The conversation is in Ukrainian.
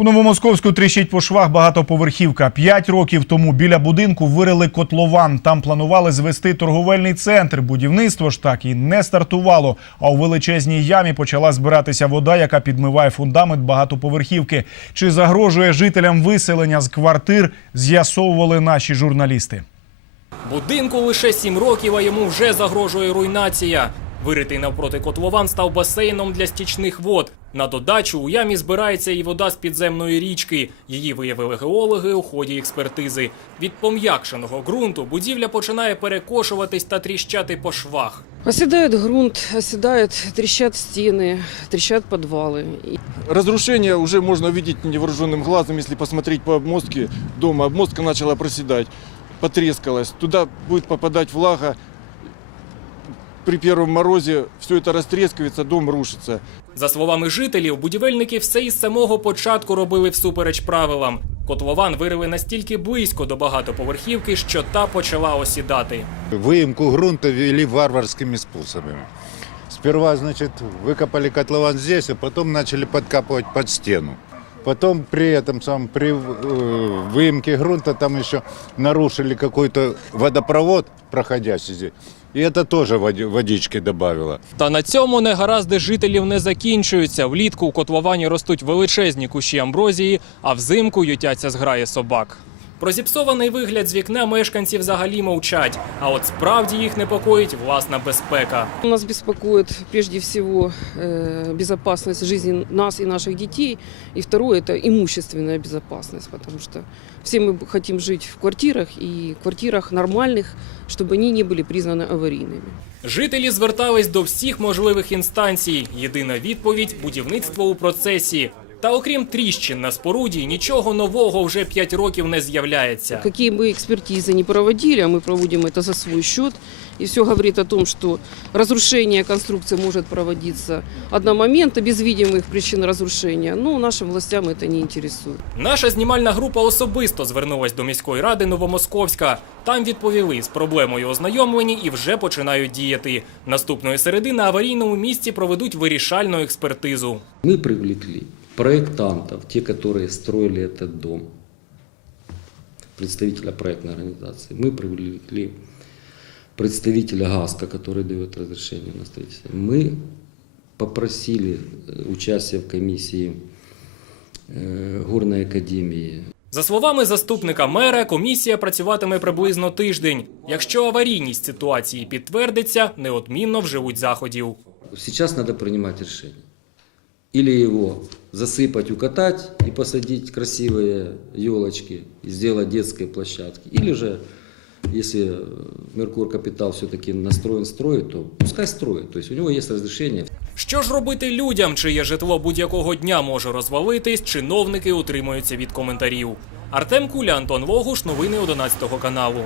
У Новомосковську тріщить по швах багатоповерхівка. П'ять років тому біля будинку вирили котлован. Там планували звести торговельний центр. Будівництво ж так і не стартувало. А у величезній ямі почала збиратися вода, яка підмиває фундамент багатоповерхівки. Чи загрожує жителям виселення з квартир? З'ясовували наші журналісти. Будинку лише сім років, а йому вже загрожує руйнація. Виритий навпроти котлован став басейном для стічних вод. На додачу у ямі збирається і вода з підземної річки. Її виявили геологи у ході експертизи. Від пом'якшеного ґрунту будівля починає перекошуватись та тріщати по швах. Оседает грунт, оседают, трещат стены, трещат подвалы. И Разрушение уже можно увидеть невооруженным глазом, если посмотреть по обмостке дома. Обмостка начала проседать, потрескалась. Туда будет попадать влага. При первом морозе все это растрескивается, дом рушится. За словами жителів, будівельники все із самого початку робили всупереч правилам. Котлован вирили настільки близько до багатоповерхівки, що та почала осідати. Выемку грунта вели варварскими способами. Сперва, значит, выкопали котлован здесь, а потом начали подкапывать под стену. Потом при этом самом, при э, выемке грунта там еще нарушили какой-то водопровод, проходящий здесь. И это тоже води- водички добавило. Та на цьому негаразди жителів не закінчуються. Влітку у котловані ростуть величезні кущі амброзії, а взимку ютяться зграї собак. Про зіпсований вигляд з вікна мешканці взагалі мовчать. А от справді їх непокоїть власна безпека. Нас беспокоит прежде всего э, безопасность жизни нас и наших детей. И второе – это имущественная безопасность, потому что все мы хотим жить в квартирах и квартирах нормальных, чтобы они не были признаны аварийными. Жителі звертались до всіх можливих інстанцій. Єдина відповідь будівництво у процесі. Та окрім тріщин на споруді, нічого нового вже 5 років не з'являється. Какие бы экспертизы ни проводили, а мы проводим это за свой счет, и все говорит о том, что разрушение конструкции может проводиться одномоментно, без видимых причин разрушения. Но нашим властям это не интересует. Наша знімальна група особисто звернулась до міської ради Новомосковська. Там відповіли з проблемою ознайомлені і вже починають діяти. Наступної середи на аварійному місці проведуть вирішальну експертизу. Мы привлекли проектантов, те, которые строили этот дом, представителя проектной организации. Мы привлекли представителя ГАСКа, который дает разрешение на строительство. Мы попросили э, участие в комиссии э, Горной академии За словами заступника мера, комісія працюватиме приблизно тиждень. Якщо аварійність ситуації підтвердиться, неодмінно вживуть заходів. Сейчас надо принимать решение. Или его засыпать, укатать и посадить красивые елочки и сделать детские площадки. Или же, если э, Меркур Капитал все-таки настроен строить, то пускай строит. То есть у него есть разрешение. Що ж робити людям, чиє житло будь-якого дня може розвалитись, чиновники утримуються від коментарів. Артем Куля, Антон Вогуш, новини 11 каналу.